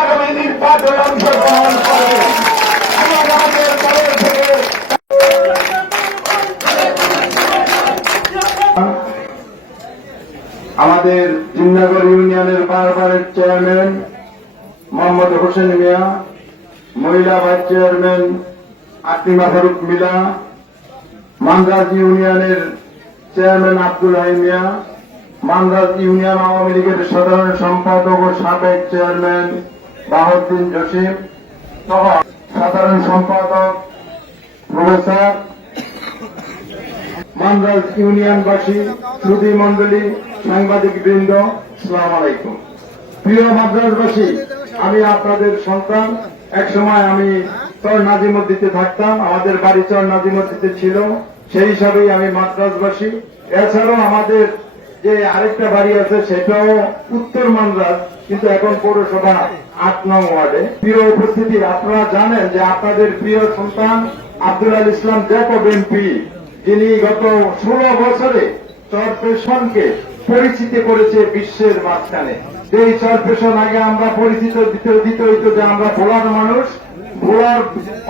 আগামী নির্বাচনে অংশগ্রহণ করে আমাদের দলের থেকে আমাদের জিন্নাগর ইউনিয়নের বারবারের চেয়ারম্যান মোহাম্মদ হোসেন মিয়া, মহিলা ভাইস চেয়ারম্যান আতিমা ফারুক মিলা, মান্দ্রাজ ইউনিয়নের চেয়ারম্যান আব্দুল হাই মিয়া, মান্দ্রাজ ইউনিয়ন আওয়ামী লীগের সাধারণ সম্পাদক ও সাবেক চেয়ারম্যান বাহাউদ্দিন জসিম সহ সাধারণ সম্পাদক প্রফেসর, মান্দ্রাজ ইউনিয়নবাসী, সুধী মন্ডলী, সাংবাদিক বৃন্দ, আসসালামু আলাইকুম। প্রিয় মাদ্রাজবাসী, আমি আপনাদের সন্তান। একসময় আমি চর নাজিমুদ্দিতে থাকতাম, আমাদের বাড়ি চর নাজিমুদ্দিতে ছিল, সেই হিসাবেই আমি মাদ্রাজবাসী। এছাড়াও আমাদের যে আরেকটা বাড়ি আছে সেটাও উত্তর মান্দ্রাজ, কিন্তু এখন পৌরসভা 8 নং ওয়ার্ডে। প্রিয় উপস্থিতি, আপনারা জানেন যে আপনাদের প্রিয় সন্তান আব্দুল আল ইসলাম জ্যাকব এমপি, যিনি গত 16 বছরে চরপেশনকে পরিচিতি করেছে বিশ্বের মাঝখানে। এই চরপেশন আগে আমরা পরিচিত দিতে হইতো যে আমরা ভোলার মানুষ, ভোলার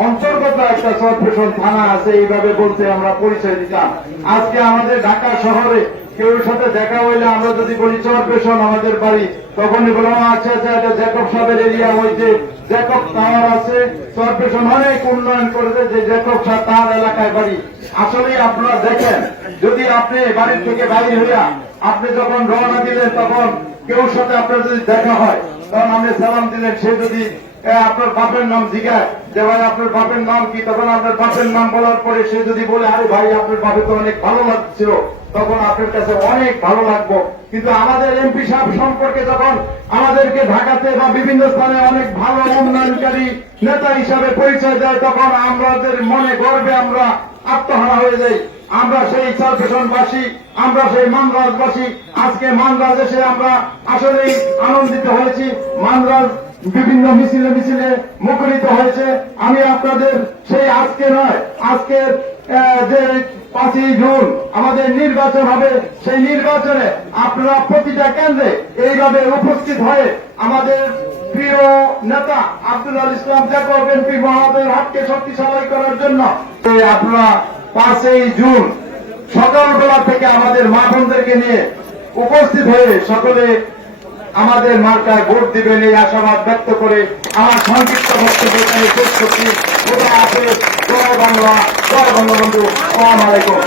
অন্তর্গত একটা চরপেশন থানা আছে, এইভাবে বলতে আমরা পরিচয় দিতাম। আজকে আমাদের ঢাকা শহরে কেউ সাথে দেখা হইলে আমরা যদি বলি চরপেশন আমাদের বাড়ি, তখনই বললাম আচ্ছা আচ্ছা, এটা জ্যাকব সাহেবের এরিয়া, ওই যে জ্যাকব টাওয়ার আছে। চরপেশন অনেক উন্নয়ন করেছে, যে জ্যাকব সাহেব তার এলাকায় বাড়ি। আসলে আপনারা দেখেন, যদি আপনি বাড়ির থেকে বাইরে হইয়া আপনি যখন রওনা দিলেন, তখন কেউ সাথে আপনার যদি দেখা হয়, তখন আপনি সালাম দিলেন, সে যদি আপনার বাপের নাম জিজ্ঞাসা যে ভাই আপনার বাপের নাম কি, তখন আপনার বাপের নাম বলার পরে সে যদি বলে আরে ভাই আপনার বাপে তো অনেক ভালো লাগছিল, তখন আপনার কাছে অনেক ভালো লাগবো। কিন্তু আমাদের এমপি সাহেব সম্পর্কে যখন আমাদেরকে ঢাকাতে বা বিভিন্ন স্থানে অনেক ভালো উন্নয়নকারী নেতা হিসাবে পরিচয় দেয়, তখন আমাদের মনে গর্বে আমরা আত্মহারা হয়ে যাই। আমরা সেই চরপেশনবাসী, আমরা সেই মান্দ্রাজবাসী। আজকে মান্দ্রাজ এসে আমরা আসলেই আনন্দিত হয়েছি। মান্দ্রাজ বিভিন্ন মিছিলে মিছিলে মুখরিত হয়েছে। আমি আপনাদের সেই আজকে নয়, আজকে যে 5ই জুন আমাদের নির্বাচন হবে, সেই নির্বাচনে আপনারা প্রতিটা কেন্দ্রে এইভাবে উপস্থিত হয়ে আমাদের প্রিয় নেতা আব্দুল আল ইসলাম জ্যাকব এমপি মহোদয়ের হাতকে শক্তিশালী করার জন্য আপনারা 5ই জুন সকালবেলা থেকে আমাদের মা বোনদেরকে নিয়ে উপস্থিত হয়ে সকলে আমাদের মার্কায় ভোট দিবেন, এই আশাবাদ ব্যক্ত করে আমার সংক্ষিপ্ত বক্তব্য শেষ করছি। খোদা হাফেজ। জয় বাংলা, জয় বঙ্গবন্ধু। আসসালামু আলাইকুম।